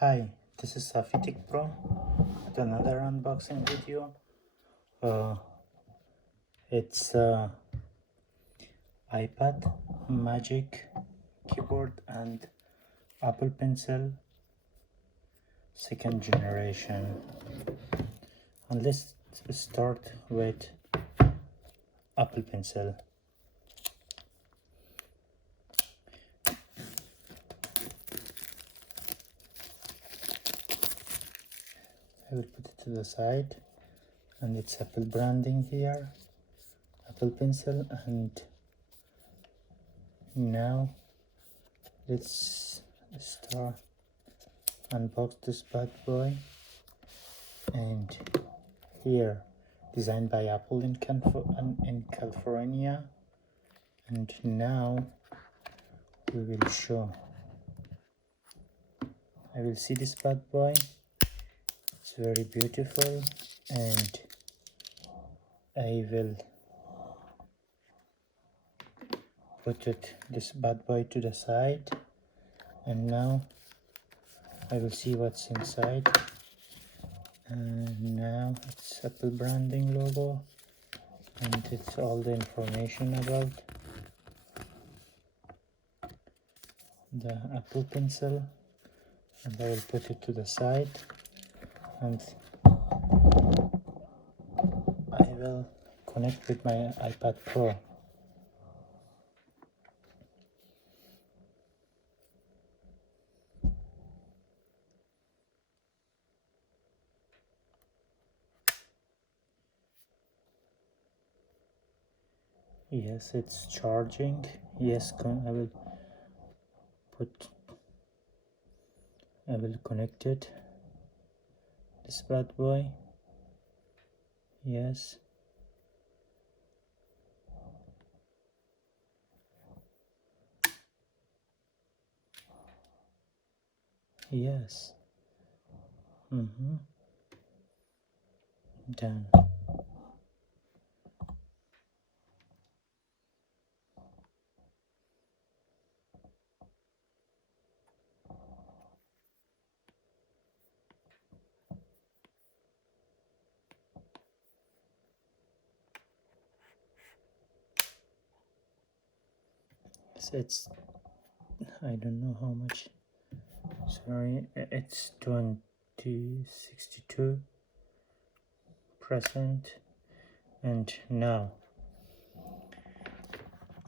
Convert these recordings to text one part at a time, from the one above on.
Hi, this is Safitik Pro with another unboxing video. Uh, it's iPad Magic Keyboard and Apple Pencil second generation. And let's start with Apple Pencil. I will put it to the side, and it's Apple branding here, Apple Pencil. And now let's start unbox this bad boy. And here, designed by Apple in California. And now we will show. I will see this bad boy. It's very beautiful, and I will put this bad boy to the side. And now I will see what's inside. And now it's Apple branding logo, and it's all the information about the Apple Pencil. And I will put it to the side, and I will connect with my iPad Pro. Yes, it's charging. Yes, I will connect it. This bad boy. Yes. Yes. Done. So it's, I don't know how much. Sorry, it's 62%. And now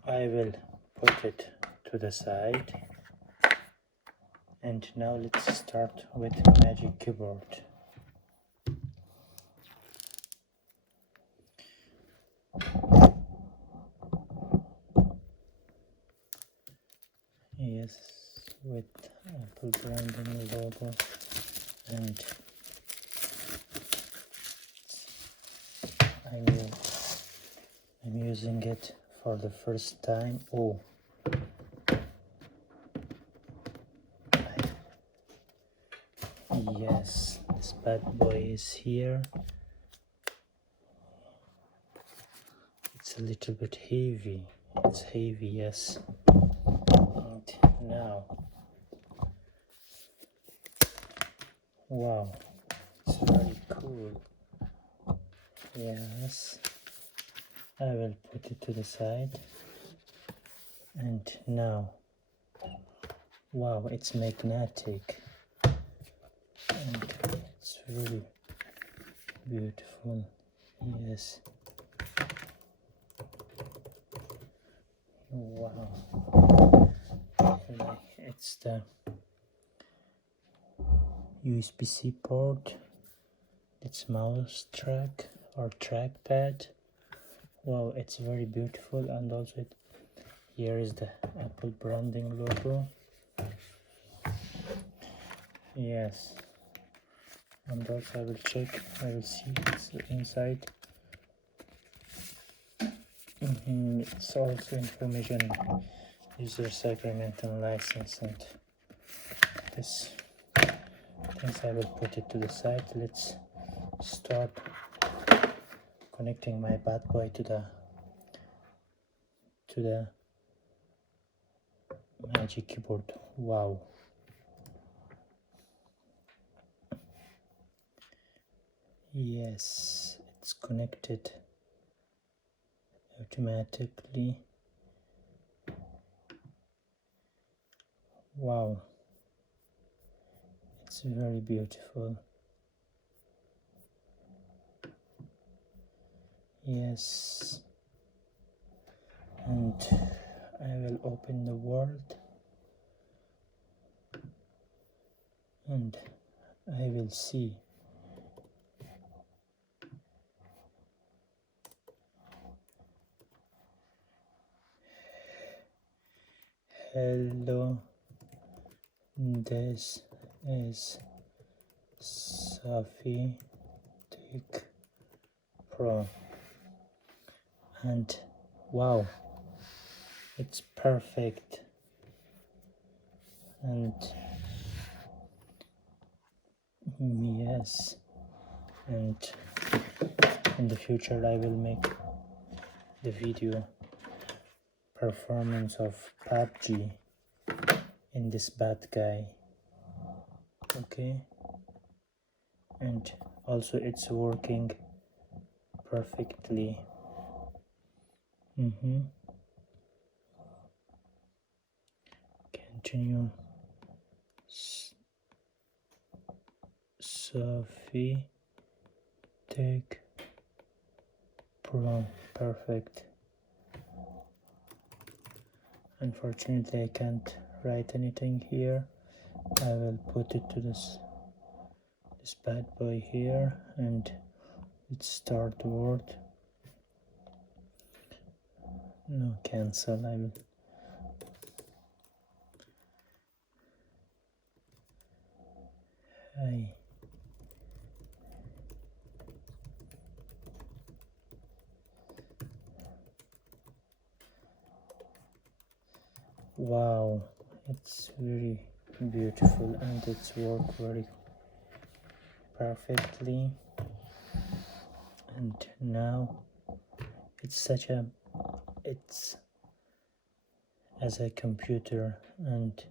I will put it to the side. And now let's start with Magic Keyboard. Yes, with Apple branding logo, and I'm using it for the first time. Oh, yes, this bad boy is here. It's a little bit heavy. It's heavy, yes. And now, wow, it's very cool. Yes, I will put it to the side. And now, wow, it's magnetic, and it's really beautiful. Yes. Wow. It's the USB-C port. It's mouse track or trackpad. Wow, it's very beautiful. And also here is the Apple branding logo. Yes. And also I will check. I will see what's inside. It's also information, user's agreement and license, and this things. I will put it to the side. Let's start connecting my bad boy to the Magic Keyboard. Wow, Yes, it's connected automatically. Wow, it's very beautiful. Yes, and I will open the world and I will see. Hello, this is Safi Take Pro, and wow, it's perfect. And yes, and in the future I will make the video performance of PUBG in this bad guy. Okay, and also it's working perfectly. Continue. Sophie Take Pro. Perfect. Unfortunately I can't write anything here. I will put it to this bad boy here and let's start the word. No, cancel. I will. Hi. Wow, it's very beautiful and it's worked very perfectly. And now it's as a computer and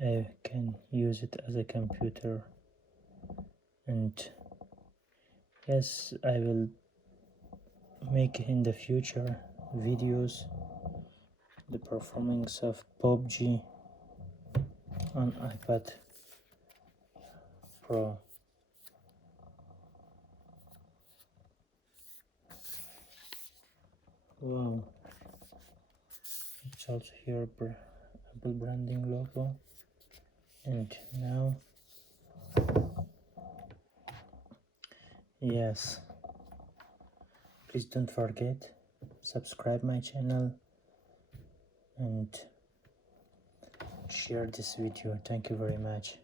I can use it as a computer. And yes, I will make in the future videos the performance of PUBG on iPad Pro. Wow, it's also here Apple branding logo. And now, yes, please don't forget subscribe my channel and share this video. Thank you very much.